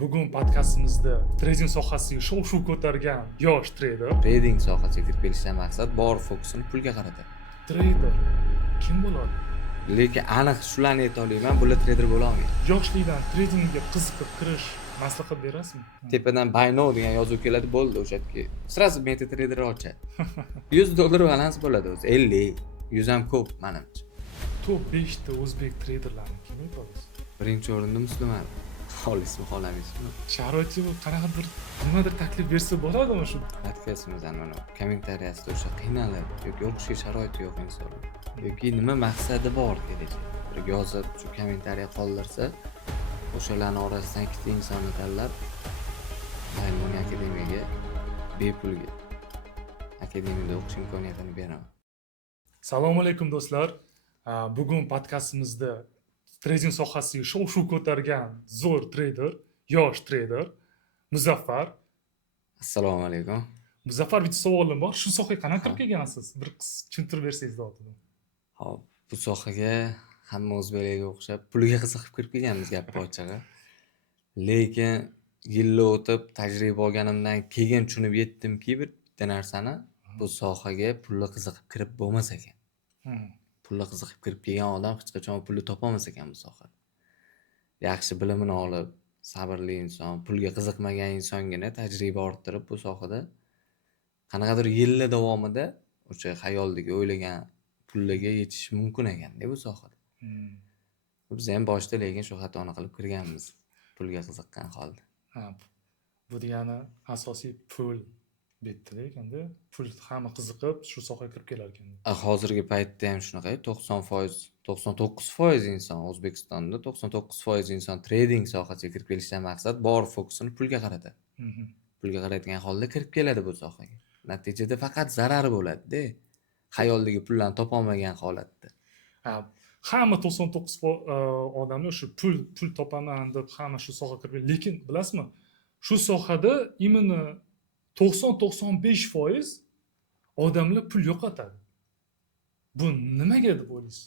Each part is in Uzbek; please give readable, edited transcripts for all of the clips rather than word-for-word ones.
Bugun podkastimizda trading sohasiga shov-shuv ko'targan yosh trader. Trading sohasiga kirib kelishdan maqsad bor fokusini pulga qaratadi. Trader kim bo'ladi? Lekin aniq shularni ayta olaman, bular trader bo'la olmaydi. Yoshlikdan tradingga qiziqib kirish maslahat berasizmi? Tepadan buy now degan yozuv keladi, bo'ldi o'sha yerga. Sразу MetaTrader ochadi. $100 balans bo'ladi o'zi. 50, 100 ham ko'p menimcha. Top 5 ta o'zbek traderlarni kim aytasiz? Birinchi o'rinda Musliman. Xolismi, xolamaysizmi? Sharoiti qanaqadir nimadir taklif bersa bo'ladimi shu? Podkastimizdan mana kommentariyasida o'sha qiynalib yoki o'qishga sharoiti yo'q insonlar yoki nima maqsadi bor kelajakda yozib shu kommentariya qoldirsa, o'shalarning orasidan ikkita insonni tanlab Maymun akademiyaga bepulga akademiyada o'qish imkoniyatini beraman. Assalomu alaykum do'stlar. Bugun podkastimizda trading sohasiga shov-shuv ko'targan zo'r trader, yosh trader Muzaffar. Assalomu alaykum. Muzaffar, bitta savolim bor. Shu sohaga qanaqa kirib kelgansiz? Bir tushuntirib bersangiz bo'ladi. Hop, bu sohaga hamma o'zbeklarga o'xshab pulga qiziqib kirib kelganmiz gap ochig'i. Lekin yillar o'tib tajriba olganimdan keyin tushunib yetdimki, bitta narsani bu sohaga pulga qiziqib kirib bo'lmas ekan. Pulga qiziqib kirib kelgan odam hech qachon pulni topolmas ekan bu sohada. Yaxshi bilimini olib, sabrli inson, pulga qiziqmagan insongina tajriba orttirib bu sohada qanaqadir yillar davomida o'sha xayoldagi o'ylagan pullarga yetish mumkin ekan-da bu sohada. Biz ham boshda lekin shu xatoni qilib kirganmiz. Pulga qiziqqan holda. Bu degani asosiy pul betda ekanda. Pul hamma qiziqib shu sohaga kirib kelar ekan. Hozirgi paytda ham shunaqa, 90%, 99% inson O'zbekistonda 99% inson trading sohasiga kirib kelishdan maqsad bor fokusini pulga qaratadi. Pulga qaratgan holda kirib keladi bu sohaga. Natijada faqat zarari bo'ladi-da. Xayoldagi pullarni topolmagan holatda. Hamma 99 odamlar shu pul topaman deb hamma shu sohaga kirib, lekin bilasizmi? Shu sohada imенно 90-95% odamlar pul yo'qotadi. Bu nimaga deb o'ylaysiz?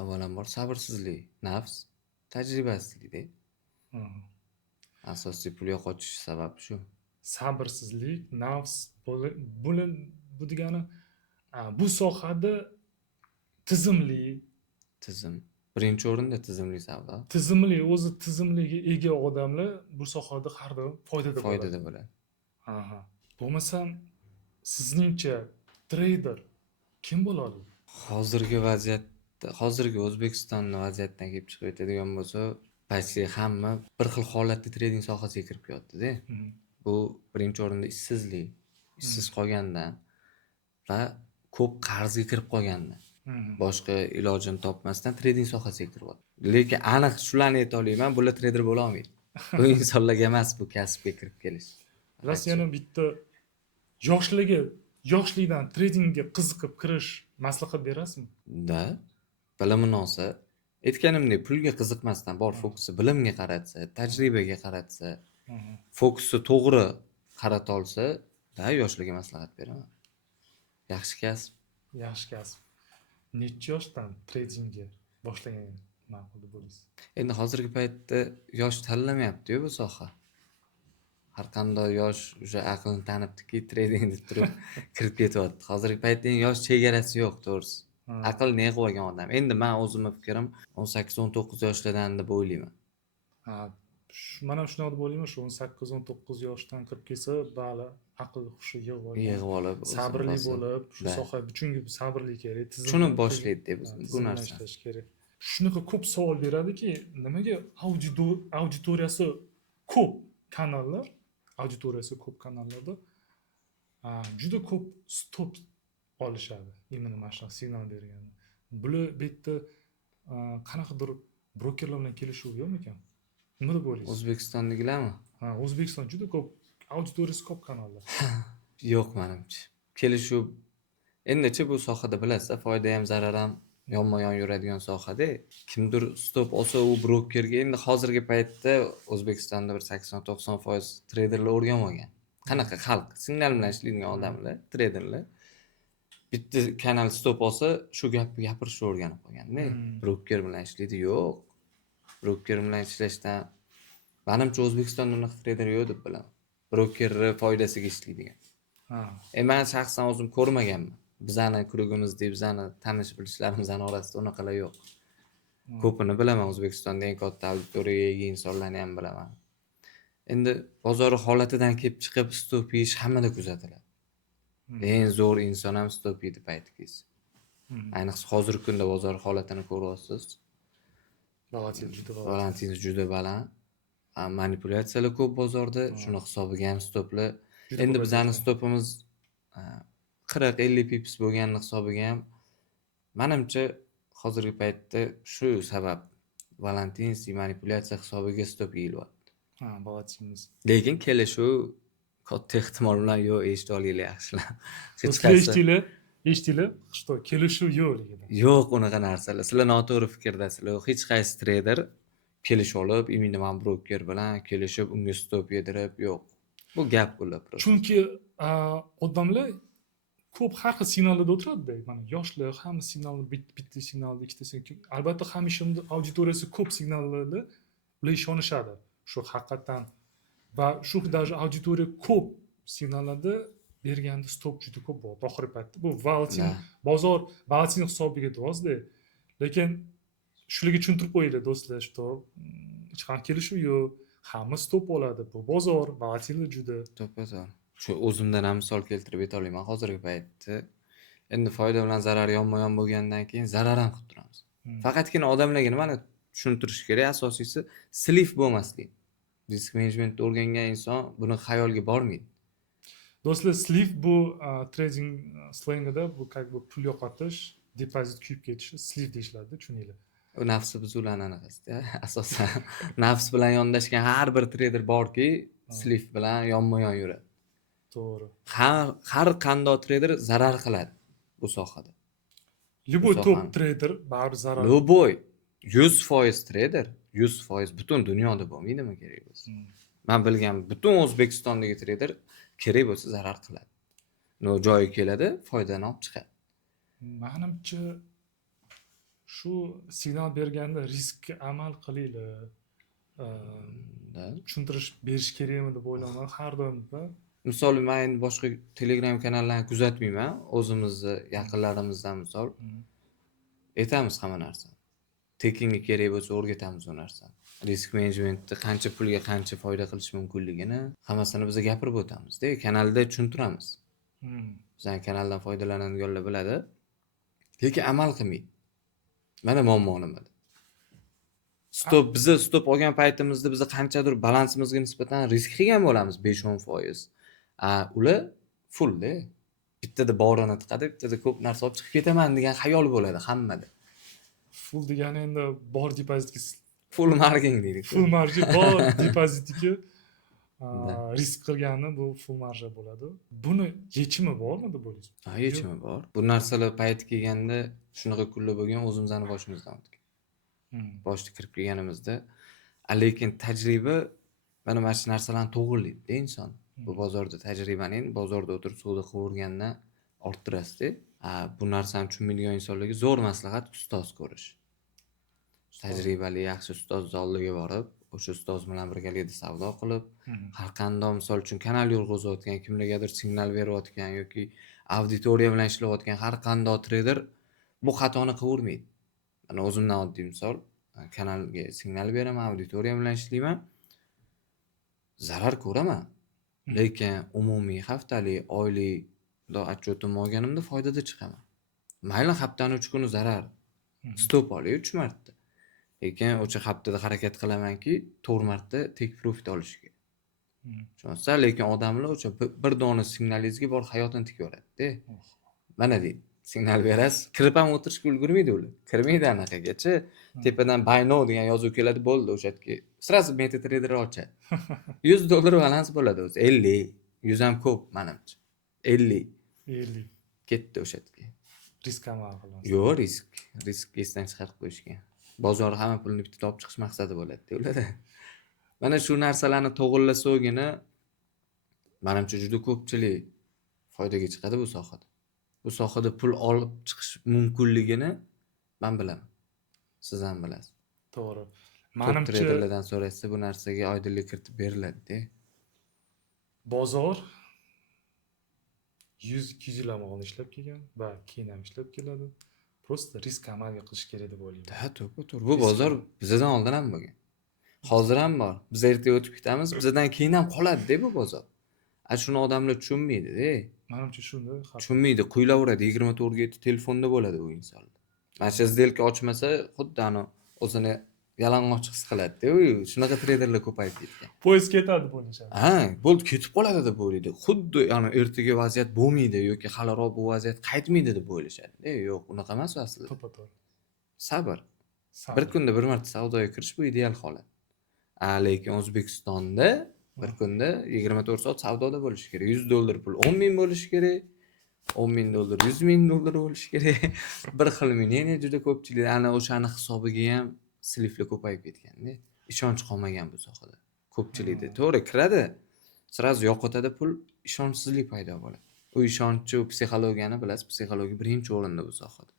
Avvalambor sabrsizlik, nafs, tajribasizlik-da. Asosiy pul yo'qotish sababi shu. Sabrsizlik, nafs, bu degani bu sohada tizim. Birinchi o'rinda tizimli savdo. Tizimliga ega odamlar bu sohada har doim foydada bo'ladi. Bo'lmasam sizningcha trader kim bo'ladi? Hozirgi O'zbekistonning vaziyatidan kelib chiqib aytadigan bo'lsa, pastga hamma bir xil holatda trading sohasiga kirib kelyapti-da. Bu birinchi o'rinda ishsiz qolgandan va ko'p qarzga kirib qolgandan. Boshqa ilojini topmasdan trading sohasiga kiryapti. Lekin aniq shularni ayta olaman, bular trader bo'la olmaydi. Bu insonlarga emas bu kasbga kirib kelish. Ras yana bitta yoshlikdan tradingga qiziqib kirish maslahat berasizmi? Da, bilimini olsa, aytganimdek pulga qiziqmasdan bor fokusi bilimga qaratsa, tajribaga qaratsa, fokusi to'g'ri qarata olsa, da yoshlarga maslahat beraman. Yaxshi kasb. Necha yoshdan tradingga boshlagan ma'qul deb o'ylaysiz? Endi hozirgi paytda yosh tanlamayapti-ku bu soha. Har qanday yosh o'sha aqlini tanibdiki, trading deb turib kirib ketyapti. Hozirgi paytda yosh chegarasi yo'q, to'g'risi. Aqlni yig'ib olgan odam. Endi men o'zimning fikrim 18-19 yoshlardan deb o'ylayman. Mana shunaqa deb o'ylayman, shu 18-19 yoshdan kirib kelsa, bali aql hushi yig'ib olib, sabrli bo'lib, shu sohaga, chunki sabrli kerak, tushunib boshlaydi bu narsa. Kerak. Shunaqa ko'p savol beradiki, nimaga auditoriyasi ko'p kanallarda juda ko'p stop olishadi. Imенно mana shu signal berganda. Bular bitta qanaqadir brokerlar bilan kelishuv yo'qmikan? Nima deb o'ylaysiz? O'zbekistondagilarmi? O'zbekiston juda ko'p, auditoriyasi ko'p kanallar. Yo'q menimcha. Kelishuv endi-chi bu sohada bilasizlar, foyda ham zarar ham yonma-yon yuradigan sohada. Kimdir stop olsa u brokerga endi hozirgi paytda O'zbekistonda bir 80-90% traderlar o'rganib olgan. Qanaqa xalq, signal bilan ishlaydigan odamlar, traderlar. Bitta kanal stop olsa, shu gapni gapirishni o'rganib qolgan-da. Broker bilan ishlaydi, yo'q. Broker bilan ishlashdan Manimcha O'zbekistonda unaqa trader yo'q deb bilaman. Brokerni foydasiga ishlaydigan. Ha. Men shaxsan o'zim ko'rmaganman. Bizani klubimizda, bizani tanish bilishlarimizni orasida unaqalar yo'q. Ko'pini bilaman, O'zbekistonda eng katta auditoriyaga ega insonlarni ham bilaman. Endi bozor holatidan kelib chiqib stop yeyish hammada kuzatiladi. Eng zo'r inson ham stop yeydi paytkiz. Ayniqsa hozirgi kunda bozor holatini ko'ryapsiz. Volatility juda baland. Manipulyatsiyalar ko'p bozorda, shuni hisobiga ham stoplar. Endi bizning stopimiz 40-50 pips bo'lgan hisobiga ham menimcha hozirgi paytda shu sabab volatility manipulyatsiya hisobiga stop yeyilyapti. Ha, volatilimiz. Lekin kelishuv katta ehtimol bilan yo'q, eshitib olinglar yaxshilar. Eshitdinglar, что kelishuv yo'q degan. Yo'q unaqa narsalar. Sizlar noto'g'ri fikrdasizlar. Hech qaysi trader kelishib olib, men broker bilan kelishib, unga stop yedirib, yo'q. Bu gap bo'lib turibdi. Chunki odamlar ko'p har xil signallarda o'tiradi-da. Mana yoshlar hamma signalni bitta signalni, ikkita signal. Albatta hamisha auditoriyasi ko'p signallarda ular ishonishadi. Shu haqiqatan va shu даже auditoriya ko'p signallarda berganda stop juda ko'p bo'ldi oxirgi paytda. Bu bozor volatility hisobiga deyapsiz-da. Lekin shularga tushuntirib qo'yinglar do'stlar, что hech qanday kelishuv yo'q. Hamma stop oladi. Bu bozor, volatility juda. To'ppa-to'g'ri. Shu o'zimdan ham misol keltirib ayta olaman. Hozirgi paytda endi foyda bilan zarar yonma-yon bo'lgandan keyin zarar ham qilib turamiz. Faqatgina odamlarga nimani tushuntirish kerak, asosiysi slif bo'lmasligi. Risk menejmentni o'rgangan inson buni xayolga bormaydi. Do'stlar, slif bu trading slengida bu pul yo'qotish, depozit kuyib ketishi slif deyiladi, tushuninglar. U nafsi buzuvlarning anaqasida, asosan nafs bilan yondashgan har bir trader borki, slif bilan yonma-yon yuradi. To'g'ri. Har qanday trader zarar qiladi bu sohada. Любой top trader baribir zarar. Любой 100% trader, 100% butun dunyoda bo'lmaydimi kerak bo'lsa. Men bilgan butun O'zbekistondagi trader kerak bo'lsa zarar qiladi. No joyi keladi, foydani olib chiqadi. Menimcha shu signal berganda riskka amal qilinglar. Tushuntirish berish kerakmi deb o'ylayman har doimda. Misol men boshqa Telegram kanallarni kuzatmayman, o'zimizni yaqinlarimizdan misol aytamiz hamma narsani. Tekinga kerak bo'lsa o'rgatamiz u narsani. Risk menejmentni qancha pulga qancha foyda qilish mumkinligini hammasini biz gapirib o'tamiz-da, kanalda tushuntiramiz. Bizning kanaldan foydalanadiganlar biladi. Lekin amal qilmaydi. Mana muammo nimada? Bizni stop olgan paytimizda biz qanchadir balansimizga nisbatan risk qilgan bo'lamiz 5-10%. Ular full-da. Bittada borini tiqadi, bittada ko'p narsa olib chiqib ketaman degan xayol bo'ladi hammada. Full degani endi bor depozitga full margin deylik. Full marja bor depozitiga risk qilgani bu full marja bo'ladi. Buni yechimi bormi deb o'ylaysiz? Ha, yechimi bor. Bu narsalar payti kelganda shunaqa kunlar bo'lgan, o'zimizning boshimizdan o'tgan. Boshda kirib kelganimizda, lekin tajriba mana shu narsalarni to'g'rilaydi-da inson. Bu bozorda tajribaning bozorda o'tirib savdo qilgandan orttirasiz-da. Bu narsani tushunmaydigan insonlarga zo'r maslahat ustoz ko'rish. Tajribali yaxshi ustoz oldiga borib, o'sha ustoz bilan birgalikda savdo qilib, har qanday misol uchun kanal yurg'izayotgan, kimlargadir signal berayotgan yoki auditoriya bilan ishlayotgan har qanday trader bu xatoni qilavermaydi. Mana o'zimdan oddiy misol, kanalga signal beraman, auditoriya bilan ishlayman. Zarar ko'raman. Lekin umumiy haftalik, oylik отчет'imni olganimda foydada chiqaman. Mayli haftaning 3 kuni zarar. Stop olay 3 marta. Lekin o'sha haftada harakat qilamanki, 4 marta take profit olishga. Tushunsa, lekin odamlar o'sha bir dona signalingizga bor hayotini tikaveradi-da. Mana deydi. Signal berasiz, kirib ham o'tirishga ulgurmaydi ular. Kirmaydi anaqagacha. Tepadan buy now degan yozuv keladi, bo'ldi o'sha yerga. Sirasi MetaTrader ochadi. $100 balans bo'ladi o'zi. 50, 100 ham ko'p menimcha. 50 ketdi o'sha yerga. Risk amal qilamiz. Yo'q, risk esdan chiqarib qo'yishgan. Bozor hamma pulni bitta topib chiqish maqsadi bo'ladi-da ularda. Mana shu narsalarni to'g'rilasagina menimcha juda ko'pchilik foydaga chiqadi bu sohada. Bu sohada pul olib chiqish mumkinligini men bilaman. Siz ham bilasiz. To'g'ri. Manimcha treyderlardan so'rashsa bu narsaga oydinlik kiritib beriladi-da. bozor 100-200 yil avval ishlab kelgan va keyin ham ishlab keladi. Просто risk amalga qilish kerak deb o'ylayman. Ha, to'g'ri. Bu bozor bizdan oldin ham bo'lgan. Hozir ham bor. Biz ertaga o'tib ketamiz, bizdan keyin ham qoladi-da bu bozor. Shuni odamlar tushunmaydi-da. Manimcha shunda Tushunmaydi, quyilaveradi. 24/7 telefonda bo'ladi u insonlar. Mana shu сделка ochmasa, xuddi o'zini yalang'och his qiladi-da. Shunaqa treyderlar ko'payib ketgan. poyezd ketadi deb o'ylashadi. Ha, bo'ldi, ketib qoladi deb o'ylaydi. Xuddi ertaga vaziyat bo'lmaydi yoki haliroq bu vaziyat qaytmaydi deb o'ylashadi. Yo'q, unaqa emas aslida. To'ppa-to'g'ri. Sabr. Sabr. Bir kunda bir marta savdoga kirish bu ideal holat. Lekin O'zbekistonda bir kunda 24 soat savdoda bo'lish kerak. $100 pul 10,000 bo'lishi kerak. $10,000 $100,000 bo'lishi kerak. Bir xil мнение juda ko'pchilik o'shani hisobiga ham sliflar ko'payib ketganda. Ishonch qolmagan bu sohada. Ko'pchilikda to'g'ri kiradi. Sразу yo'qotadi pul, ishonchsizlik paydo bo'ladi. U ishonchni, psixologiyani bilasiz, psixologiya birinchi o'rinda bu sohada.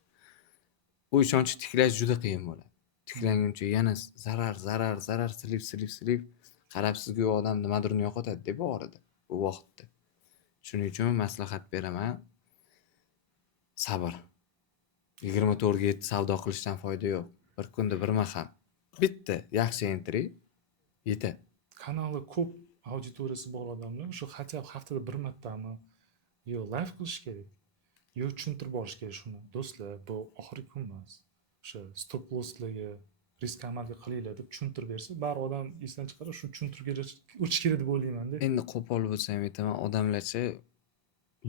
U ishonchni tiklash juda qiyin bo'ladi. Tiklanguncha yana zarar silib qarab sizga u odam nimadir yo'qotadi deb orada bu vaqtda. Shuning uchun maslahat beraman. Sabr. 24/7 savdo qilishdan foyda yo'q. Bir kunda bir mahal bitta yaxshi entry yetadi. Kanali ko'p auditoriyasi bor odamlar shu haftada bir martami yo live qilish kerak. Yo tushuntirib borish kerak shuni. Do'stlar, bu oxirgi kun emas. O'sha stop losslarga risk amalga qilinglar deb tushuntirib bersa, bari odam esdan chiqarib shu tushuntirishga o'tish kerak deb o'ylayman-da. Endi qo'pol bo'lsam aytaman, odamlarcha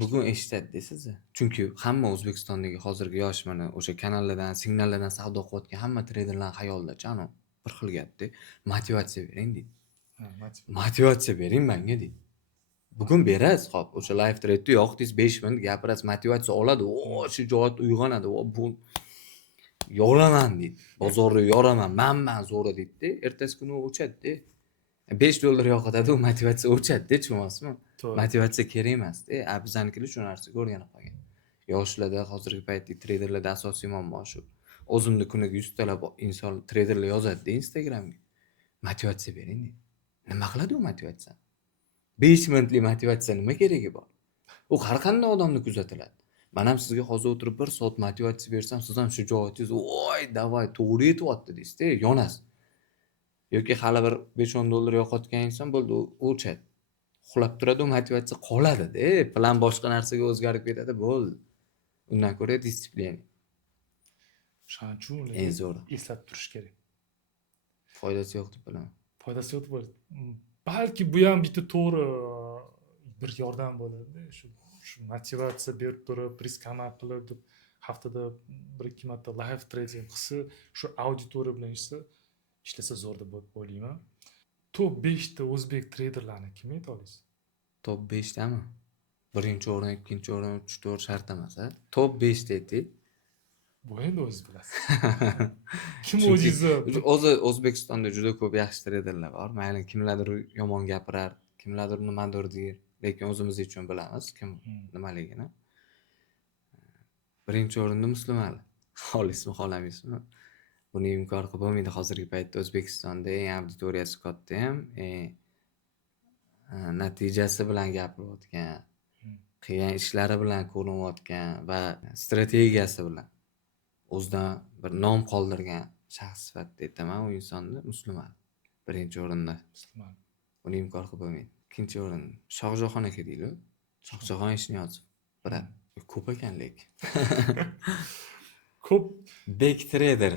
bugun eshitadi sizni. Chunki hamma O'zbekistondagi hozirgi yosh mana o'sha kanallardan, signallardan savdo qilayotgan hamma treyderlar xayolida bir xil gapda motivatsiya bering deydi. Motivatsiya bering menga deydi. Bugun berasiz, xo'p, o'sha live trade'da yo'qdingiz 5 minut gapirasiz, motivatsiya oladi, shijoat uyg'onadi, bu yoraman deydi. Bozorni yoraman, man zo'ra deydi-da. Ertasi kuni o'chadi-da. $5 yo'qotadi, u motivatsiya o'chadi-da, tushunasizmi? Motivatsiya kerak emas-da. Bizanikilar shu narsaga o'rganib qolgan. Yoshlarda hozirgi paytdagi treyderlarda asosiy muammo shu. O'zimni kuniga 100 talab inson treyderlar yozadi-da Instagramga. Motivatsiya bering deydi. Nima qiladi u motivatsiya? 5 minutlik motivatsiya nima keragi bor? U har qanday odamni kuzatiladi. Men ham sizga hozir o'tirib 1 soat motivatsiya bersam, siz ham shijoatingiz, "Voy, davay, to'g'ri yetyapti" deysiz-da, yonasiz. Yoki hali bir $5-10 yo'qotgan inson bo'ldi, o'chadi. Uxlab turadi, motivatsiya qoladi-da. Plan boshqa narsaga o'zgarib ketadi, bo'ldi. Undan ko'ra disiplina. Shuning uchun Eng zo'ri. eslab turish kerak. Foydasi yo'q deb bilaman. Foydasi yo'q deb balki bu ham bitta to'g'ri bir yordam bo'ladi-da. Shu motivatsiya berib turib, risk amal qilib deb haftada 1-2 marta live trading qilsa, shu auditoriya bilan ishlasa zo'r deb o'ylayman. Top 5 ta o'zbek treyderlarini kim ayta olasiz? Top 5 tami? Birinchi o'rin, ikkinchi o'rin, 3-4 shart emas, ha? Top 5 ta ayting. Bu endi o'zingiz bilasiz. Kim o'zingizni? O'zi O'zbekistonda juda ko'p yaxshi treyderlar bor. Mayli kimlardir yomon gapirar, kimlardir nimadir deyir, lekin o'zimiz uchun bilamiz kim nimaligini. Birinchi o'rinda Muslim Ali. Xolismi, xolamaysizmi? Buni inkor qilib bo'lmaydi. Hozirgi paytda O'zbekistonda eng auditoriyasi katta ham, natijasi bilan gapirayotgan, qilgan ishlari bilan ko'rinayotgan va strategiyasi bilan o'zidan bir nom qoldirgan shaxs sifatida aytaman u insonni Muslim Ali. Birinchi o'rinda Muslim Ali. Buni inkor qilib bo'lmaydi. Ikkinchi o'rin Shohjahon aka deydi-ku. Shohjahon Eshniyozov. Birat. Ko'p ekan lekin. Ko'p Back trader.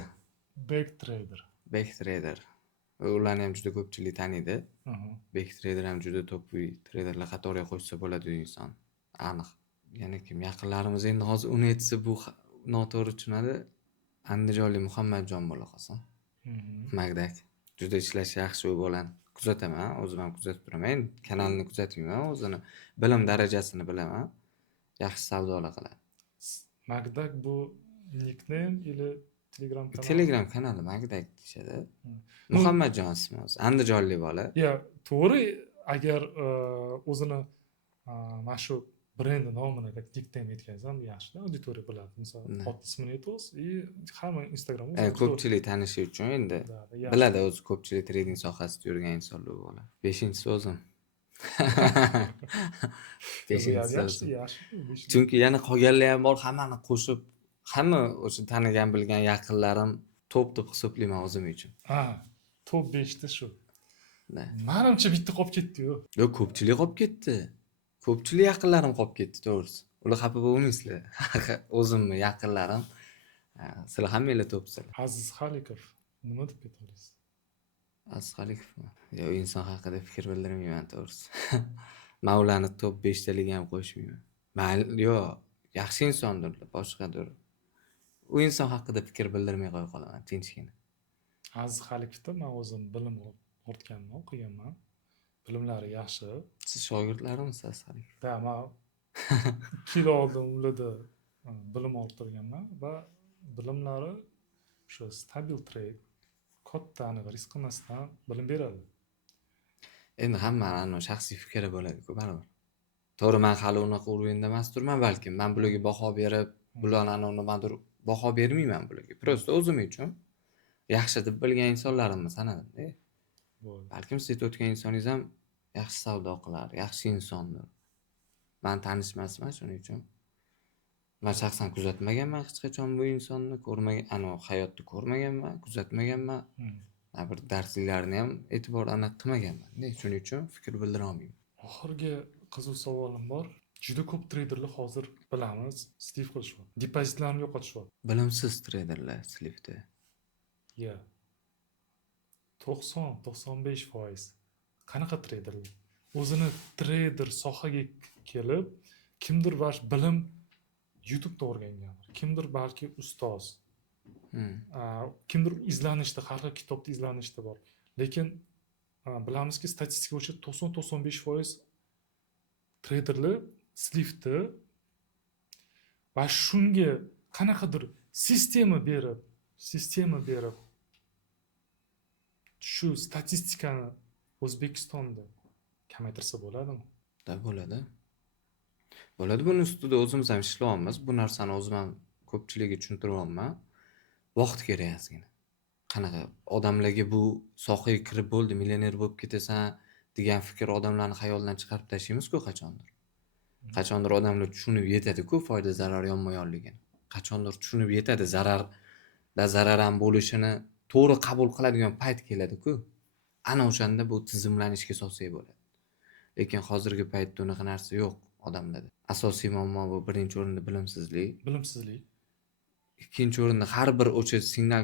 back trader. Ularni ham juda ko'pchilik taniydi. Back trader ham juda to'pli treyderlar qatoriga qo'shsa bo'ladi u inson. Aniq. Yana kim yaqinlarimiz endi hozir uni aytsa bu noto'g'ri tushunadi. Andijonlik Muhammadjon bo'la qolsa. Magdak. Juda ishlashi yaxshi u bo'ladi. Kuzataman, o'zim ham kuzatib turaman. Kanalni kuzatmayman, o'zini bilim darajasini bilaman. Yaxshi savdolar qiladi. Magdak bu nickname ili Telegram kanali? Telegram kanali Magdak deyishadi. Muhammadjon ismi o'zi. Andijonlik bola. Ya, to'g'ri, agar o'zini mana shu brendi nomini diktam etkazsam yaxshi auditoriya bo'ladi. Misol ot ismini aytamiz и hamma Instagram ko'pchilik tanishi uchun endi biladi o'zi ko'pchilik trading sohasida yurgan insonlar bo'ladi. 5-inchisi o'zim. 5-inchisi o'zim. yaxshi. Chunki yana qolganlar ham bor, hammani qo'shib, hamma o'sha tanigan bilgan yaqinlarim top hisoblayman o'zim uchun. Ha, top 5 ta shu. Menimcha bitta qolib ketdi-yu. Yo'q, ko'pchilik qolib ketdi. Ko'pchilik yaqinlarim qolib ketdi, to'g'risi. Ular xafa bo'lmaysizlar. O'zimni yaqinlarim. Sizlar hammanglar topsizlar. Aziz Xalikov nima deb aytasiz? Aziz Xalikovmi? Yo'q, inson haqida fikr bildirmayman, to'g'risi. Men ularni top 5 taliga ham qo'shmayman. Yo'q, yaxshi insondirlar, boshqadir. U inson haqida fikr bildirmay qo'ya qolaman, tinchgina. Aziz Xalikovda men o'zim bilim ortganman, o'qiganman. Bilimlari yaxshi. Siz shogirdlarimsiz Aziz Xalikov? Da, men 2 yil oldin ularda bilim orttirganman va bilimlari o'sha stabil trade, katta aniq risk qilmasdan bilim beradi. Endi hammaning shaxsiy fikri bo'ladi-ku, baribir. To'g'ri, men hali unaqa urovenda emas turman, balkim. Men bularga baho berib, bularni nimadir baho bermayman bularga. Prosta o'zim uchun yaxshi deb bilgan insonlarimni sanadim. Balkim siz aytayotgan insoningiz ham yaxshi savdo qilar, yaxshi insondir. Men tanishmasman, shuning uchun. Men shaxsan kuzatmaganman hech qachon bu insonni, ko'rmagan, hayotda ko'rmaganman, kuzatmaganman. Bir darsliklarini ham e'tibor qilmaganman. Shuning uchun fikr bildira olmayman. Oxirgi qiziq savolim bor. Juda ko'p treyderlar hozir bilamiz, stiv qilishyapti. Depozitlarni yo'qotishyapti. Bilimsiz treyderlar slivda. 90-95%. Qanaqa treyderlar? O'zini treyder sohaga kelib, kimdir bilim YouTube'da o'rgangan, kimdir balki ustoz. Kimdir izlanishda, har xil kitobda izlanishda bor. Lekin bilamizki, statistika bo'yicha 90-95% treyderlar slivda va shunga qanaqadir sistema berib shu statistikani O'zbekistonda kamaytirsa bo'ladimi? Bo'ladi. Bo'ladi, buni ustida o'zimiz ham ishlayapmiz. Bu narsani o'zim ham ko'pchilikka tushuntiryapman. Vaqt kerak ozgina. Qanaqa odamlarga bu sohaga kirib bo'ldi, millioner bo'lib ketasan degan fikr odamlarning xayolidan chiqarib tashlaymiz-ku qachondir. Qachondir odamlar tushunib yetadi-ku foyda zarar yonma-yonligini. Qachondir tushunib yetadi zarar ham bo'lishini to'g'ri qabul qiladigan payt keladi-ku. Ana o'shanda bu tizimlarni ishga solsak bo'ladi. Lekin hozirgi paytda unaqa narsa yo'q odamlarda. Asosiy muammo bu birinchi o'rinda bilimsizlik. Ikkinchi o'rinda har bir o'sha signal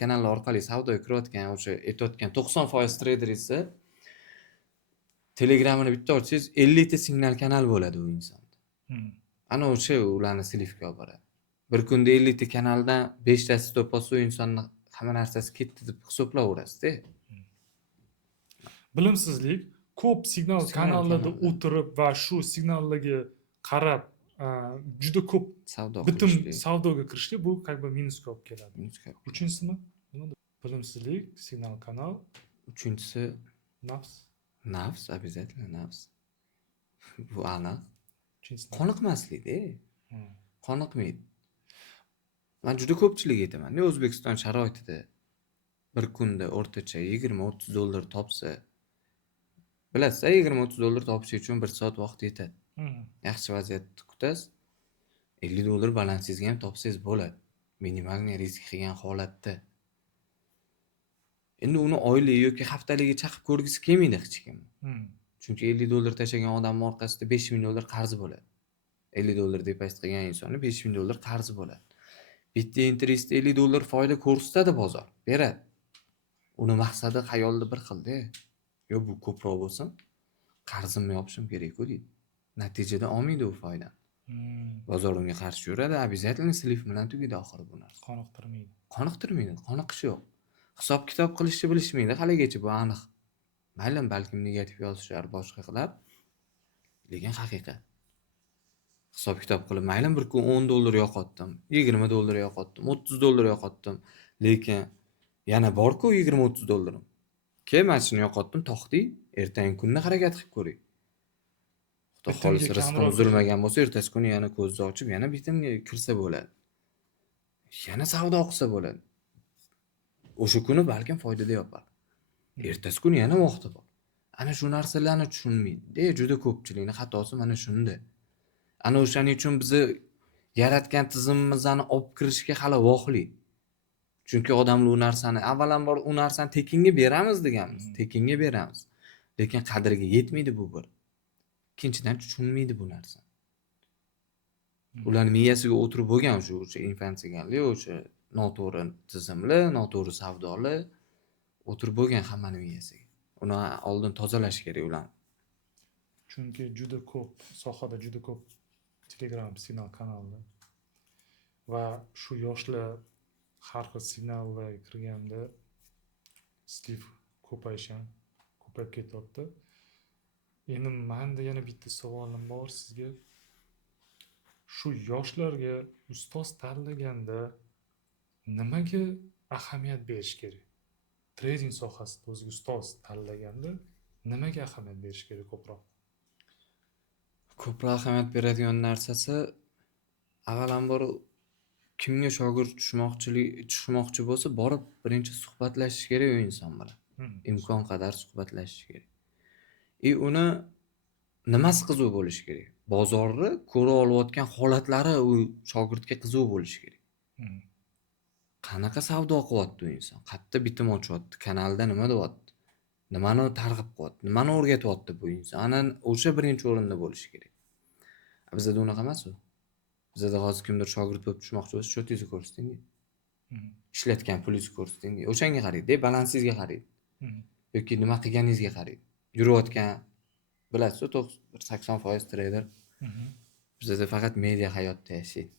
kanallar orqali savdoga kirayotgan, o'sha aytayotgan 90% treyder esa Telegramini bitta ochsangiz 50 ta signal kanal bo'ladi u insonda. Ana o'sha ularni slivga olib boradi. Bir kunda 50 ta kanaldan 5 tasi stop olsa u insonni hamma narsasi ketdi deb hisoblayverasiz-da. Bilimsizlik ko'p signal kanallarda o'tirib va shu signallarga qarab juda ko'p bitim savdoga kirishga bu minusga olib keladi. Uchinchisimi? Bilimsizlik, signal kanal. Uchinchisi nafs. Nafs, обязательно nafs. Bu aniq. Qoniqmaslik-da. Qoniqmaydi. Men juda ko'pchilik aytaman. O'zbekiston sharoitida bir kunda o'rtacha 20-30 dollar topsa, bilasiz, 20-30 dollar topish uchun 1 soat vaqt yetadi. Yaxshi vaziyatda kutasiz, 50 dollar balansingizga ham topsangiz bo'ladi. Minimal risk qilgan holatda. Endi uni oylik yoki haftaliga chaqib ko'rgisi kelmaydi hech kim. Chunki 50 dollar tashlagan odamning orqasida 5000 dollar qarzi bo'ladi. 50 dollar depozit qilgan insonni 5000 dollar qarzi bo'ladi. Bitta interest 50 dollar foyda ko'rsatadi bozor, beradi. Uni maqsadi xayolda bir xilda. Yo bu ko'proq bo'lsin, qarzimni yopishim kerak-ku deydi. Natijada olmaydi u foydani. Bozor unga qarshi yuradi, обязательно sliv bilan tugaydi oxiri bu narsa. Qoniqtirmaydi, qoniqish yo'q. Hisob kitob qilishni bilishmaydi haligacha, bu aniq. Mayli, balkim negativ yozishar, boshqa qilar. Lekin haqiqat. Hisob kitob qilib, mayli bir kun 10 dollar yo'qotdim, 20 dollar yo'qotdim, 30 dollar yo'qotdim. Lekin yana bor-ku 20-30 dollarim. Keyin mana shuni yo'qotdim, to'xtay, ertangi kunni harakat qilib ko'ring. Xudo Bitimga xohlasa rizqim kamroq uzilmagan bo'lsa, ertasi kuni yana ko'zni ochib, yana bitimga kirsa bo'ladi. Yana savdo qilsa bo'ladi. O'sha kuni balkim foydada yopar. Ertasi kuni yana vaqti bor. Ana shu narsalarni tushunmaydi. Juda ko'pchilikning xatosi mana shunda. Ana o'shaning uchun bizni yaratgan tizimimizni olib kirishga hali voqli. Chunki odamlar u narsani avvalambor u narsani tekinga beramiz deganmiz. Tekinga beramiz. Lekin qadriga yetmaydi bu bir. Ikkinchidan tushunmaydi bu narsa. Ularning miyasiga o'tirib bo'lgan o'sha infantsiyaganlik, o'sha noto'g'ri tizimlar, noto'g'ri savdolar o'tirib bo'lgan hammaning miyasiga. Uni oldin tozalash kerak ularni. Chunki juda ko'p sohada juda ko'p Telegram signal kanalda va shu yoshlar har xil signallarga kirganda Steve ko'payib ketyapti. Endi menda yana bitta savolim bor sizga. Shu yoshlarga ustoz tanlaganda nimaga ahamiyat berish kerak? Trading sohasida o'ziga ustoz tanlaganda nimaga ahamiyat berish kerak ko'proq? Ko'proq ahamiyat beradigan narsasi avvalambor kimga shogird tushmoqchi bo'lsa, borib birinchi suhbatlashish kerak u inson bilan. Imkon qadar suhbatlashish kerak. Uni nimasi qiziq bo'lishi kerak? Bozorni ko'ra olayotgan holatlari u shogirdga qiziq bo'lishi kerak. Qanaqa savdo qilyapti u inson? Qayerda bitim ochyapti? Kanalda nima deyapti? Nimani targ'ib qilyapti? Nimani o'rgatyapti bu inson? Ana o'sha birinchi o'rinda bo'lishi kerak. Bizda unaqa emas u. Bizda hozir kimdir shogird bo'lib tushmoqchi bo'lsa, shotingizni ko'rsating. Ishlatgan pulingizni ko'rsating. O'shanga qaraydi, balansingizga qaraydi. Yoki nima qilganingizga qaraydi. Yurayotgan bilasiz, 80% trader bizda faqat media hayotda yashaydi.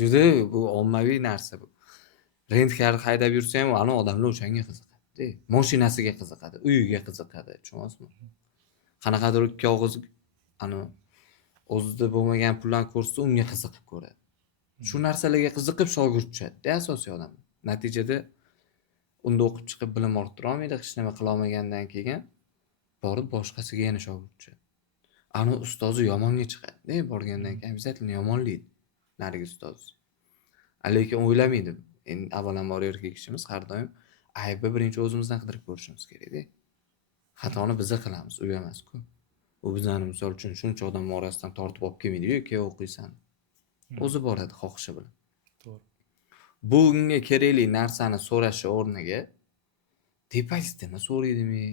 Juda bu ommaviy narsa bu. Rentgar haydab yursa ham, ana odamlar o'shanga qiziqadi. Mashinasiga qiziqadi, uyiga qiziqadi, tushunasizmi? Qanaqadir ikki og'iz ana o'zida bo'lmagan pullarni ko'rsa, unga qiziqib ko'radi. Shu narsalarga qiziqib shogird tushadi, asosiy odam. Natijada unda o'qib chiqib bilim orttira olmaydi, hech nima qila olmagandan keyin borib boshqasiga yana shogird tushadi. Ana ustozi yomonga chiqadi. Borgandan keyin обязательно yomonlaydi narigi ustoz. Lekin o'ylamaydi. Endi avvalambor erkak kishimiz har doim aybni birinchi o'zimizdan qidirib ko'rishimiz kerak-da. Xatoni biz qilamiz, u emas-ku. U bizani misol uchun shuncha odam orasidan tortib olib kelmaydi-ku, keyin o'qiysan. O'zi boradi xohishi bilan. To'g'ri. Bunga kerakli narsani so'rashi o'rniga tepasida so'raydimi?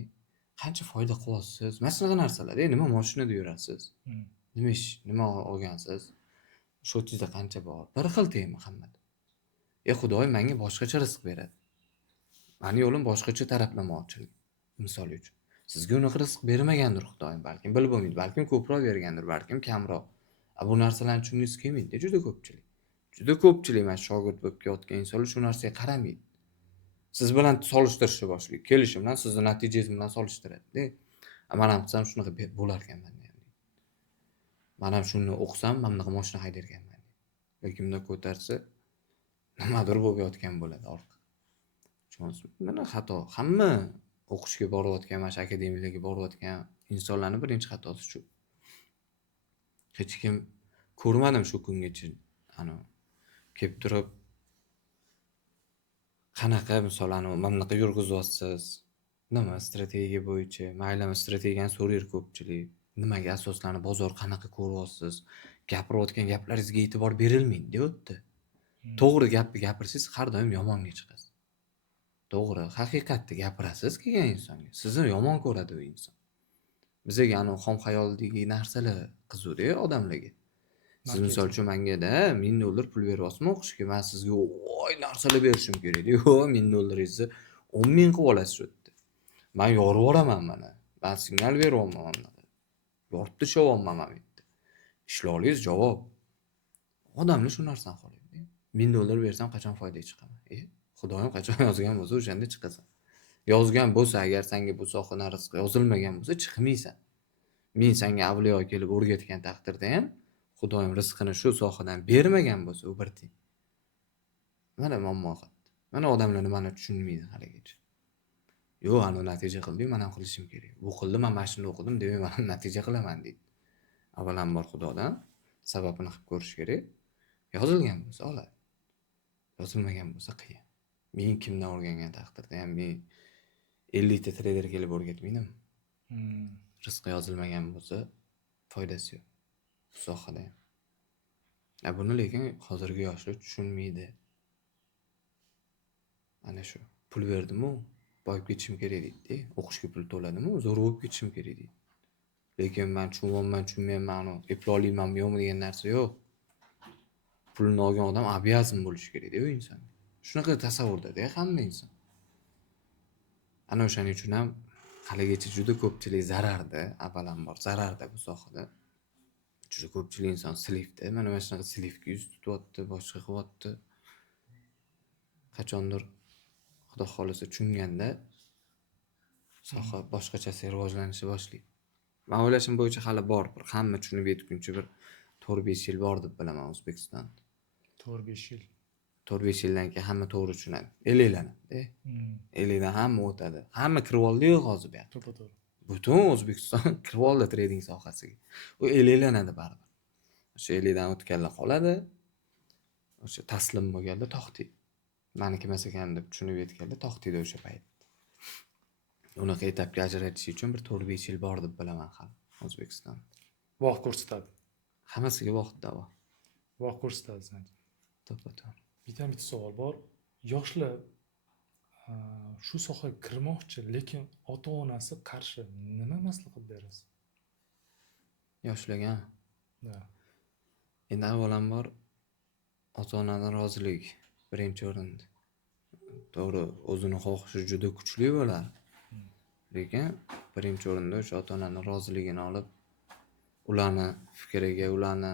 Qancha foyda qilyapsiz? Mana shunaqa narsalar, nima mashinada yurasiz? Nima ish, nima olgansiz? Shotingizda qancha bor? Bir xil tema hammada. Xudoy menga boshqacha rizq beradi. Meni yo'lim boshqacha taraflamoqchilik. Misol uchun. Sizga unaqa rizq bermagandir Xudoyim, balkim bilib bo'lmaydi, balkim ko'proq bergandir, balkim kamroq. Bu narsalarni tushungingiz kelmaydi, juda ko'pchilik. Juda ko'pchilik mana shogird bo'lib kelayotgan insonlar shu narsaga qaramaydi. Siz bilan solishtirishni boshlaydi. Kelishi bilan sizni natijangiz bilan solishtiradi. Men ham qilsam shunaqa bo'lar ekanman deydi. Men ham shuni o'qisam, mana bunaqa mashina haydar ekanman. Yoki bunda ko'tarsa nimadir bo'lib yotgan bo'ladi orqa. Tushunasizmi? Mana xato. Hamma o'qishga borayotgan, mana shu akademiyalarga borayotgan insonlarning birinchi xatosi shu. Hech kim ko'rmadim shu kungacha. Ana kelib turib qanaqa misollarni mana bunaqa yurg'izyapsiz? Nima strategiya bo'yicha? Maylimi strategiyani so'raydi ko'pchilik. Nimaga asoslanib bozor qanaqa ko'ryapsiz? Gapirayotgan gaplaringizga e'tibor berilmaydi, deyapti. To'g'ri gapni gapirsangiz har doim yomonga chiqasiz. To'g'ri, haqiqatni gapirasiz kelgan insonga. Sizni yomon ko'radi u inson. Bizga ana xom xayoldagi narsalar qiziqdi odamlarga. Siz misol uchun menga-da $1000 pul beryapsizmi o'qishga? Men sizga voy narsalar berishim kerak. Yo'q, $1000'ingizni 10,000 qilib olasiz shu yerda. Men yorib yuboraman mana. Men signal beryapman. Yorib tushyapman men bu yerda. Ishlaringiz javob. Odamlar shu narsani xohlaydi. $1000 bersam qachon foydaga chiqaman? Xudoyim qachon yozgan bo'lsa o'shanda chiqasan. Yozgan bo'lsa agar senga bu sohadan rizq yozilmagan bo'lsa chiqmaysan. Men senga avliyo kelib o'rgatgan taqdirda ham Xudoyim rizqini shu sohadan bermagan bo'lsa u bir tiyin. Mana muammo qildi. Mana odamlar nimani tushunmaydi haligacha. Yo'q, ana natija qildim, men ham qilishim kerak. Bu qildim, men mana shuni o'qidim, demak men ham natija qilaman deydi. avvalambor Xudodan sababini qilib ko'rish kerak. Yozilgan bo'lsa oladi. Yozilmagan bo'lsa qiyin. Men kimdan o'rgangan taqdirda ham men 50 ta trader kelib o'rgatmaydimi? Rizqi yozilmagan bo'lsa foydasi yo'q bu sohada ham. Buni lekin hozirgi yoshlar tushunmaydi. Ana shu pul berdim-u, boyib ketishim kerak deydi. O'qishga pul to'ladim-u, zo'r bo'lib ketishim kerak deydi. Lekin men tushunmayman, eploliymanmi yo'qmi degan narsa yo'q. Pulni olgan odam обязан bo'lishi kerak-da u inson. Shunaqa tasavvurda-da hamma inson. Ana o'shaning uchun ham haligacha juda ko'pchilik zararda, avvalambor zararda bu sohada. Juda ko'pchilik inson silifda, mana shunaqa silifga yuz tutyapti, boshqa qilyapti. Qachondir Xudo xolisa tushunganda soha boshqachasiga rivojlanishni boshlaydi. Men o'ylashim bo'yicha hali bor, bir hamma tushunib yetguncha bir 4-5 yil bor deb bilaman O'zbekistonda. 4-5 yil. 4-5 yildan keyin hamma to'g'ri tushunadi. Elinglanadi. Elingdan hamma o'tadi. Hamma kirib oldi-yu hozir bu yoqqa. To'g'ri. Butun O'zbekiston kirib oldi trading sohasiga. U elinglanadi baribir. O'sha elingdan o'tganlar qoladi. O'sha taslim bo'lganda to'xtaydi. Meniki emas ekan deb tushunib yetganda to'xtaydi o'sha payt. Unaqa etapga ajratish uchun bir 4-5 yil bor deb bilaman hali O'zbekistonda. Vaqt ko'rsatadi. Hammasiga vaqt davo. Vaqt ko'rsatadi sanki. To'ppa-to'g'ri. Bitta savol bor. Yoshlar shu sohaga kirmoqchi, lekin ota-onasi qarshi. Nima maslahat berasiz? Yoshlarga Da. endi avvalambor ota-onaning roziligi birinchi o'rinda. To'g'ri, o'zini xohishi juda kuchli bo'ladi. Lekin birinchi o'rinda o'sha ota-onaning roziligini olib, ularni fikriga, ularni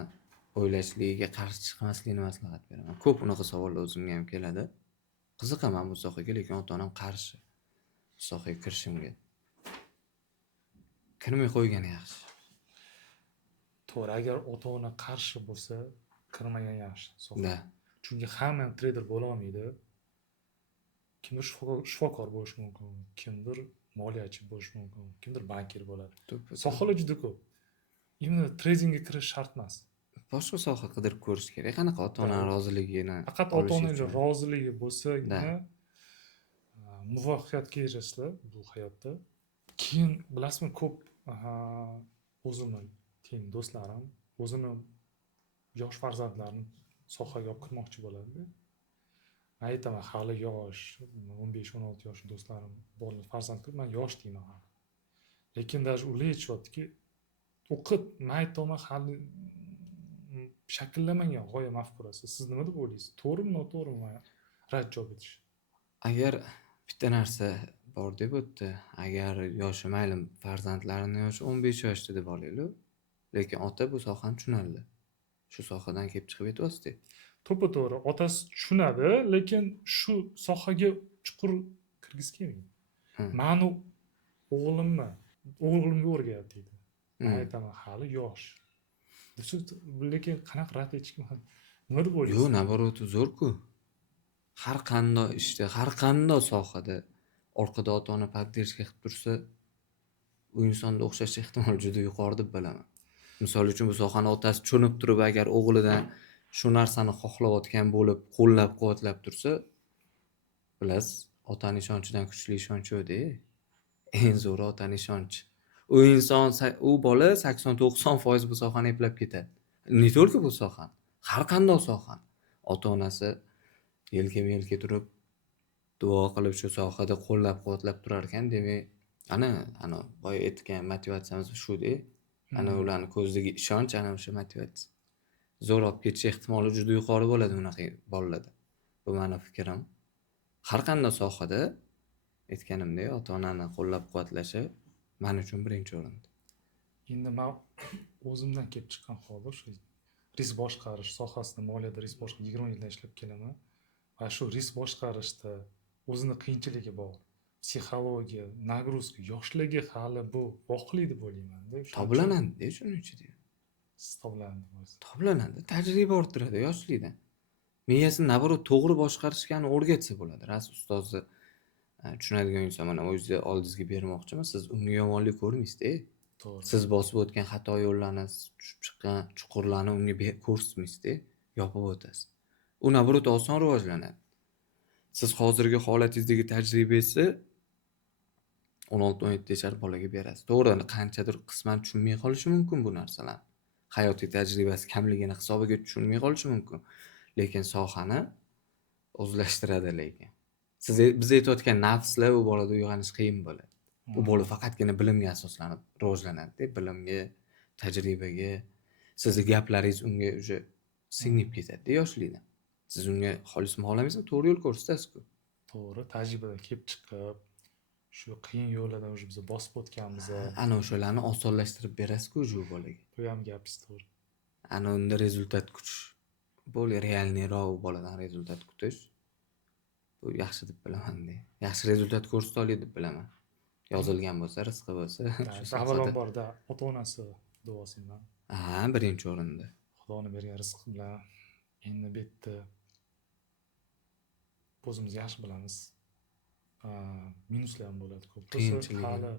o'ylashligiga qarshi chiqmaslikni maslahat beraman. Ko'p unaqa savollar o'zimga ham keladi. Qiziqaman bu sohaga, lekin ota-onam qarshi bu sohaga kirishimga. Kirmay qo'ygani yaxshi. To'g'ri, agar ota-ona qarshi bo'lsa, kirmagan yaxshi. Da. Chunki hamma ham trader bo'la olmaydi. Kimdir shifokor bo'lishi mumkin, kimdir moliyachi bo'lishi mumkin, kimdir bankir bo'ladi. Sohalar juda ko'p. Imенно tradingga kirish shart emas. Boshqa soha qidirib ko'rish kerak. Qanaqa ota-onaning roziligini. Faqat ota-onaning roziligi bo'lsagina muvaffaqiyatga erishasizlar bu hayotda. Keyin bilasizmi, ko'p o'zimni teng do'stlarim, o'zini yosh farzandlarini sohaga olib kirmoqchi bo'ladi. Men aytaman, hali yosh, 15-16 yosh do'stlarim bor, farzand ko'p, men yosh deyman hali. Lekin даже ular aytishyaptiki, o'qib, men aytaman, hali shakllanmagan g'oya mafkurasi. Siz nima deb o'ylaysiz? To'g'rimi, noto'g'rimi? Rad javob berish. Agar bitta narsa bor deb o'tdi. Agar yoshi mayli farzandlarini yoshi 15 yoshda deb olaylik, lekin ota bu sohani tushunadi. Shu sohadan kelib chiqib yetyapsiz. To'g'ri, otasi tushunadi, lekin shu sohaga chuqur kirgisi kelmaydi. Meni o'g'limga o'rgat deydi. Men aytaman, hali yosh. Lekin qanaqa rad etishga nima deb o'ylaysiz? Yo'q, naborot zo'r-ku. Har qanday ishda, har qanday sohada orqada ota-ona poddershka qilib tursa, u insonda o'xshash ehtimol juda yuqori deb bilaman. Misol uchun bu sohani otasi tushunib turib, agar o'g'lidan shu narsani xohlayotgan bo'lib, qo'llab-quvvatlab tursa, bilasiz, otaning ishonchidan kuchli ishonch yo'q-da. Eng zo'ri otaning ishonchi. U inson, u bola 80-90% bu sohani eplab ketadi. Ne только bu sohani, har qanday sohani. Ota-onasi yelka-yelka turib, duo qilib shu sohada qo'llab-quvvatlab turar ekan, demak, ana boya aytgan motivatsiyamiz shu-da. Ana ularning ko'zidagi ishonch, ana o'sha motivatsiya. Zo'r olib ketish ehtimoli juda yuqori bo'ladi unaqa bolalarda. Bu meni fikrim. Har qanday sohada aytganimdek, ota-onani qo'llab-quvvatlashi men uchun birinchi o'rinda. Endi men o'zimdan kelib chiqqan holda shu risk boshqarish sohasida, moliyada risk boshqarish 20 yildan ishlab kelaman. Va shu risk boshqarishda o'zini qiyinchiligi bor. Psixologiya, nagruzka, yoshlarga hali bu voqli deb o'ylayman-da. Toblanadi shuning uchun. Siz toblanadi. Toblanadi, tajriba orttiradi yoshlikdan. Miyasini naborot to'g'ri boshqarishni o'rgatsa bo'ladi. Ras ustozni tushunadigan inson mana o'zingizni oldingizga bermoqchiman, siz uni yomonlik ko'rmaysiz-da. To'g'ri. Siz bosib o'tgan xato yo'llarni, tushib chiqqan chuqurlarni unga ko'rsatmaysizda, yopib o'tasiz. U nabrot oson rivojlanadi. Siz hozirgi holatingizdagi tajribangizni 16-17 yashar bolaga berasiz. To'g'ri, qanchadir qisman tushunmay qolishi mumkin bu narsalarni. Hayotiy tajribasi kamligini hisobiga tushunmay qolishi mumkin. Lekin sohani o'zlashtiradi lekin. Biz aytayotgan nafslar u bolada uyg'onish qiyin bo'ladi. U bola faqatgina bilimga asoslanib rivojlanadi, bilimga, tajribaga. Sizni gaplaringiz unga уже singib ketadi yoshlikdan. Siz unga xolismi xohlamaysizmi, to'g'ri yo'l ko'rsatasiz-ku. To'g'ri, tajribadan kelib chiqib, shu qiyin yo'llardan уже biz bosib o'tganmiz. Ana o'shalarni osonlashtirib berasiz-ku u bolaga. Bu ham gapingiz to'g'ri. Ana unda rezultat kutish. Bo'ldi, realniyroq u boladan rezultat kutish. Bu yaxshi deb bilaman-da. Yaxshi rezultat ko'rsata oladi deb bilaman. Yozilgan bo'lsa, rizqi bo'lsa, shu Avvalomborda ota-onasi duosi bilan, birinchi o'rinda. Xudoning bergan rizq bilan endi bu yerda o'zimiz yaxshi bilamiz. Minuslar ham bo'ladi ko'p. Qiyinchilik. Hali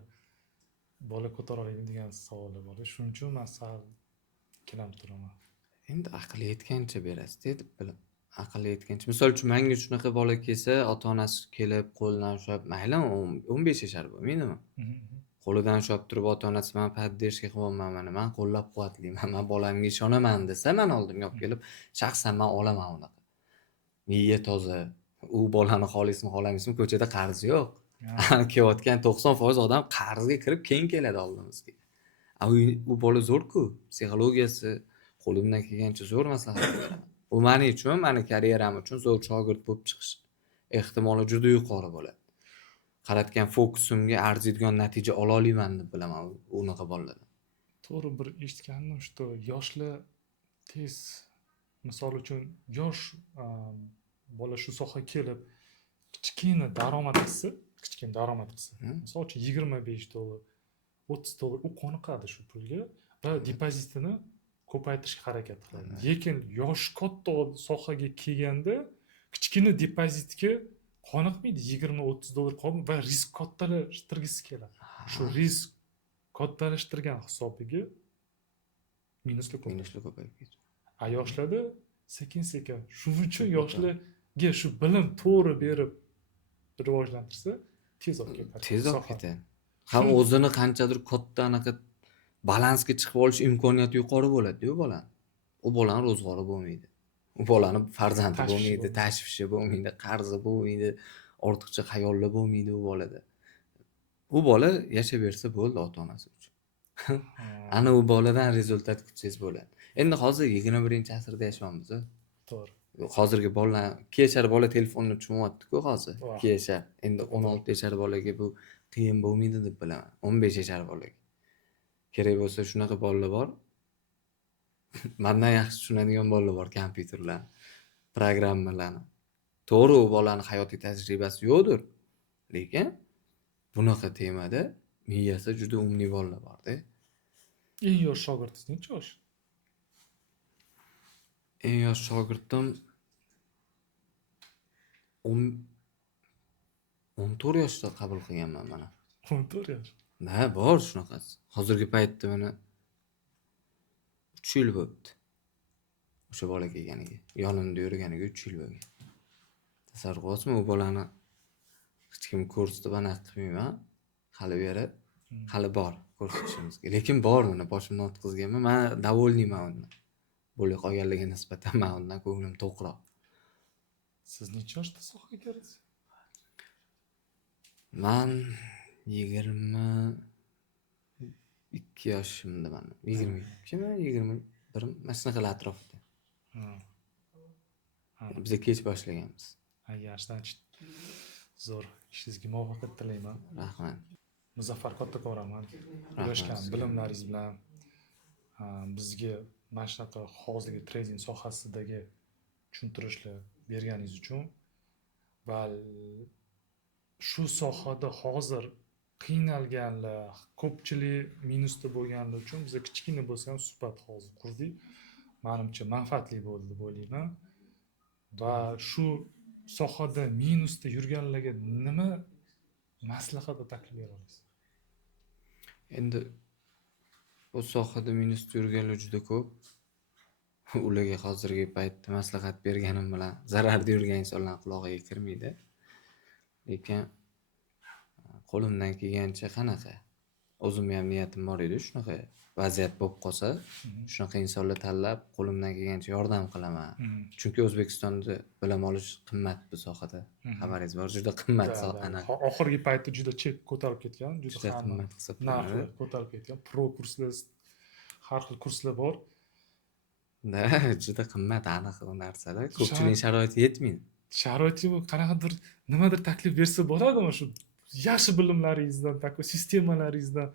bola ko'tara oladi degan savollar bor. Shuning uchun men sal ikkilanib turaman. Endi aqli yetgancha berasiz deb bilim. Aqli yetgancha. Misol uchun menga shunaqa bola kelsa, ota-onasi kelib qo'lidan ushlab, mayli 15 yashar bo'lmaydimi? Qo'lidan ushlab turib ota-onasi men поддержка qilyapman, mana men qo'llab-quvvatlayman, men bolamga ishonaman desa, men oldimga olib kelib, shaxsan men olaman unaqa. Niyya toza. U bolani xolismi, xohlamaysizmi, ko'chada qarzi yo'q. Kelayotgan 90% odam qarzga kirib keyin keladi oldimizga. U bola zo'r-ku, psixologiyasi qo'limdan kelgancha zo'r maslahat beraman. U men uchun, meni karyeram uchun zo'r shogird bo'lib chiqish ehtimoli juda yuqori bo'ladi. Qaratgan fokusimga arziydigan natija ola olaman deb bilaman unaqa bolalardan. To'g'ri, bir eshitganim shu yoshlar tez, misol uchun yosh bola shu sohaga kelib kichkina daromad qilsa, misol uchun $25, $30 u qoniqadi shu pulga va depozitini ko'paytirishga harakat qiladi. Lekin yosh katta sohaga kelganda kichkina depozitga qoniqmaydi, $20-30 qolib va risk kattalashtirgisi keladi. Shu risk kattalashtirgan hisobiga minuslar ko'payib ketadi. Yoshlarda sekin-sekin. Shuning uchun yoshlarga shu bilim to'g'ri berib rivojlantirsa, tez olib ketadi. Tez olib ketadi. Ham o'zini qanchadir katta anaqa balansga chiqib olish imkoniyati yuqori bo'ladi-ku bola. U bolani ro'zg'ori bo'lmaydi. U bolani farzandi bo'lmaydi, tashvishi bo'lmaydi, qarzi bo'lmaydi, ortiqcha xayollar bo'lmaydi u bolada. U bola yashayversa bo'ldi ota-onasi uchun. Ana u boladan rezultat kutsangiz bo'ladi. Endi hozir 21-asrda yashayapmiz. To'g'ri. Hozirgi bolalar 2 yashar bola telefonni tushunyapti-ku hozir. 2 yashar. Endi 16 yashar bolaga bu qiyin bo'lmaydi deb bilaman. 15 yashar bolaga. Kerak bo'lsa shunaqa bolalar bor. Mendan yaxshi tushunadigan bolalar bor kompyuterlar, programmalarni. To'g'ri, u bolaning hayotiy tajribasi yo'qdir. Lekin bunaqa temada miyasi juda umli bolalar bor-da. Eng yosh shogirdingiz necha yosh? Eng yosh shogirdim 14 yoshda qabul qilganman mana. 14 yosh. Bor shunaqasi. Hozirgi paytda mana 3 yil bo'ldi. O'sha bola kelganiga, yonimda yurganiga 3 yil bo'lgan. Tasavvur qilasizmi, u bolani hech kim ko'rsatib anaqa qilmayman. Hali beri, hali bor ko'rsatishimizga. Lekin bor, mana boshimdan o'tkazganman. Men davolniyman undan. Bo'lib qolganligiga nisbatan men undan ko'nglim to'qroq. Siz necha yoshda sohaga kirdingiz? Men 22 yoshimda mana. 22mi, 21mi? Mana shunaqa atrofda. Biz kech boshlaganmiz. Yaxshi, zo'r. Ishingizga muvaffaqiyat tilayman. Rahmat. Muzaffar kattakon rahmat. Ulashgan bilimlaringiz bilan bizga mana shunaqa hozirgi trading sohasidagi tushuntirishlar berganingiz uchun va shu sohada hozir qiynalganlar, ko'pchilik minusda bo'lganlar uchun biz kichkina bo'lsa ham suhbat hozir qurdik. Menimcha manfaatli bo'ldi deb o'ylayman. Va shu sohada minusda yurganlarga nima maslahat va taklif bera olasiz? Endi Bu sohada minusda yurganlar juda ko'p. Ularga hozirgi paytda maslahat berganim bilan zararda yurgan insonlar qulog'iga kirmaydi. Lekin qo'limdan kelgancha qanaqa? O'zimni ham niyatim bor edi shunaqa vaziyat bo'lib qolsa, shunaqa insonlar tanlab qo'limdan kelgancha yordam qilaman. Chunki O'zbekistonda bilim olish qimmat bu sohada. Xabaringiz bor, juda qimmat ana. Oxirgi paytda juda chek ko'tarib ketgan, Juda juda hamma qimmat hisoblanadi. narxi ko'tarib ketgan. Pro kurslar, har xil kurslar bor. Da, juda qimmat aniq u narsalar. Ko'pchilik sharoiti yetmaydi. Sharoiti qanaqadir nimadir taklif bersa bo'ladimi shu yaxshi bilimlaringizdan, такой sistemalaringizdan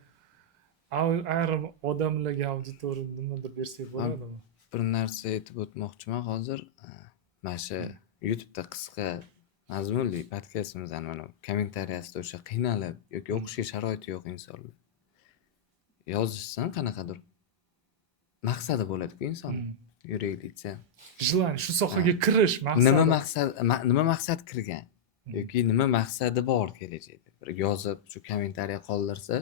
ayrim odamlarga auditoriya nimadir bersak bo'ladimi? Bir narsa aytib o'tmoqchiman hozir. Mana shu YouTube'da qisqa mazmunli podkastimizdan mana kommentariyasida o'sha qiynalib yoki o'qishga sharoiti yo'q insonlar yozishsan qanaqadir maqsadi bo'ladi-ku inson. Yuraylikcha. Желание shu sohaga kirish maqsadi. Nima maqsad kirgan yoki nima maqsadi bor kelajakda. Bir yozib shu kommentariya qoldirsa,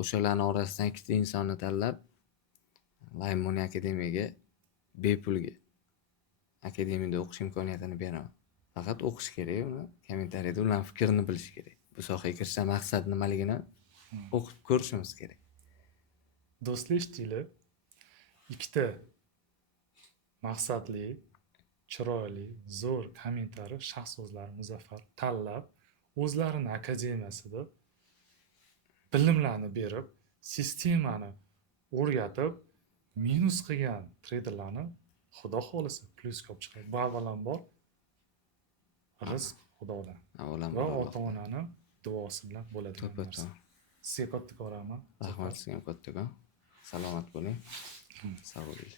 o'shalarning orasidan ikkita insonni tanlab Laymun akademiyaga bepulga akademiyada o'qish imkoniyatini beraman. Faqat o'qish kerak, uni kommentariyada ularning fikrini bilish kerak. Bu sohaga kirishdan maqsad nimaligini o'qib ko'rishimiz kerak. Do'stlar, eshitdinglar? Ikkita maqsadli, chiroyli, zo'r kommentariy shaxs so'zlari Muzaffar tanlab, o'zlarining akademiyasida bilimlarni berib, sistemani o'rgatib, minus qilgan treyderlarni xudo xohlasa plyusga olib chiqadi. Bu avvalambor rizq Xudodan va ota-onani duosi bilan bo'ladigan narsa. Sizga kattakon rahmat. Rahmat sizga ham kattakon. Salomat bo'ling. Sog' bo'ling.